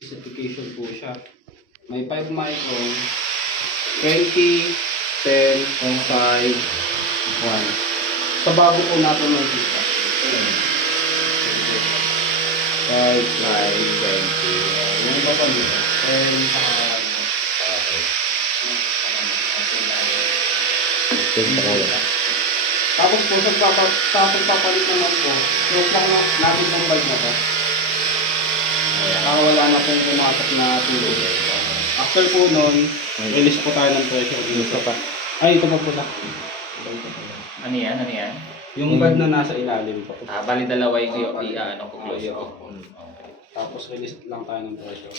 Specification po siya. May 5 micron, 20, 10, 5, 1. Sa bago po natin may kita. 5, 20. Yung iba pa dito. 10, tapos po sa pagpapalit naman po, yung lang natin ng bulb na to. Wala na pong pumasok na tubig. After po nun, release po tayo ng pressure dito pa. Ay, ito pa po na. Ano yan? Ano yan? Yung bulb na nasa ilalim po. Bali dalawa yung i-ano ko close ko. Okay. Tapos release lang tayo ng pressure.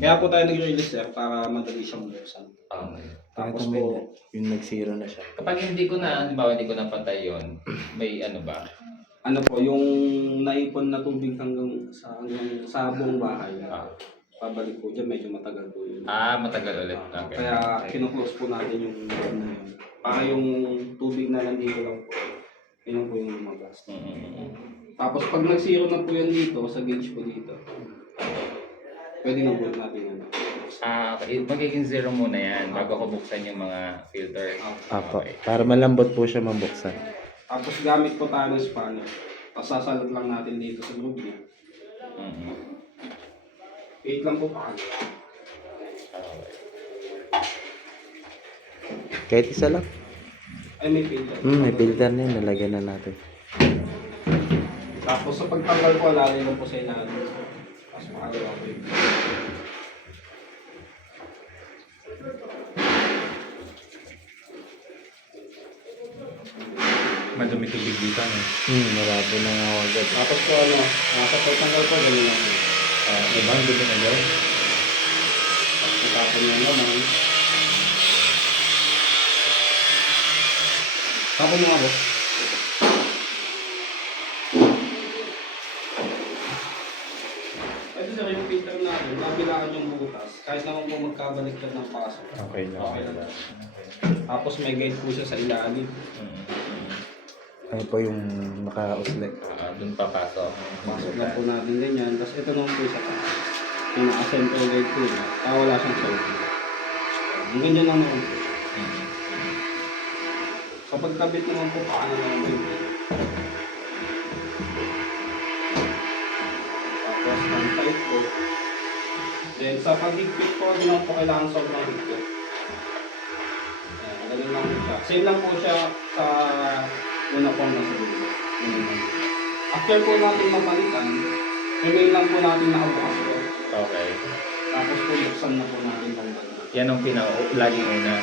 Kaya po tayo nag-release sir para madali siyang buksan. Okay. Tapos po, yung nag-zero na siya. Kapag hindi ko na, halimbawa hindi ko na patay yun, may ano ba? ano po, yung naipon na tubig hanggang sa buong bahay. Pabalik po dyan, medyo matagal po yun. Matagal ulit. Okay. Kaya kinuklose po natin yung bulb na yun. Para yung tubig na nandito lang po, yun po yung lumabas. Tapos pag nag-zero na po yan dito, sa gauge po dito, pwede na po natin yan. Okay. Magiging zero muna yan bago ko buksan yung mga filter. Apo. Para malambot po siya mabuksan. Tapos gamit po tayo ng spanner. Tapos sasalot lang natin dito sa loob niya. 8 lang po pa. Kahit isa lang. Ay, may filter. May filter na yun. Nalagyan na natin. Tapos sa pagtanggal po, alalay lang po sa ilalim. Tapos makagawa ko yun. Madumi tubig dito, no? Marabo na nga agad. Tapos po sa pagtanggal po, ganyan lang po. Diba? Ang dumi na daw. Tapos natapon nyo naman. Tapon mo nga po. Ito sir, yung filter natin, nabilaan yung butas. Kahit naman po magkabaliktad ng pasok. Okay na. Okay lang. Tapos may guide po siya sa ilalim. Ano po yung naka-usle. Doon papasok. Pasok lang po natin ganyan. Tapos ito naman po siya. Yung naka-center guide po niya. Wala siyang circle. Yung ganyan lang naman po. Sa pagkabit naman po, paano naman po yun. Tapos ang tight po. Then sa pag-higpit po, hindi lang po kailangan sobrang higpit. Ayan, ganun lang po siya. Same lang po siya sa una po nasa dulo. After po natin mapalitan, remain lang po natin nakabukas po. Okay. Tapos po buksan na po natin ng ganda. Yan ang laging una.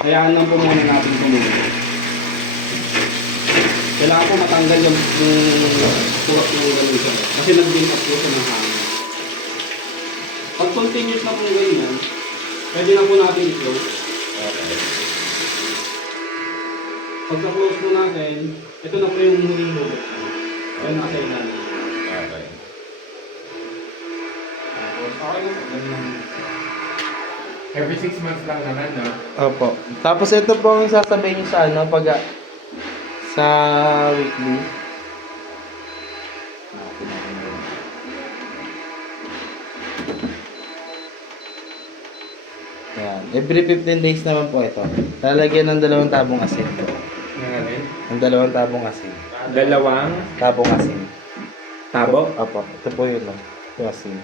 Hayaan lang po muna natin tumuloy. Kailangan po matanggal yung surat ng ganun siya. Kasi nag-build up po siya ng hangin. Pag continuous na po ganyan, pwede na po natin i-close. Okay. Pagka-close po natin, ito na po yung huling hubot. Yan nasa ilalim. Okay. Tapos okay na po. Ganun lang. Every 6 months lang naman, no? Opo. Tapos ito po ang sasabihin niyo sa ano, pag sa weekly. Ayan. Every 15 days naman po ito. Lalagyan ng 2 tabong asin. Yung alin? Ang 2 tabong asin. Dalawang Tabong asin. tabo? Opo. Ito po yun. Yung asin.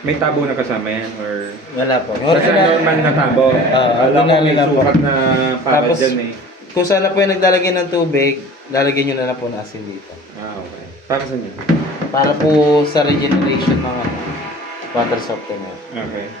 May tabo na kasama yan, or... Wala po. Kasi normal na tabo. Alam mo, may ordinary lang po. sukat na para Tapos, dyan eh. kung sana po yung naglalagay ng tubig, lalagyan nyo na lang po ng asin dito. Okay. Para saan yun? Para po sa regeneration ng water softener. Okay.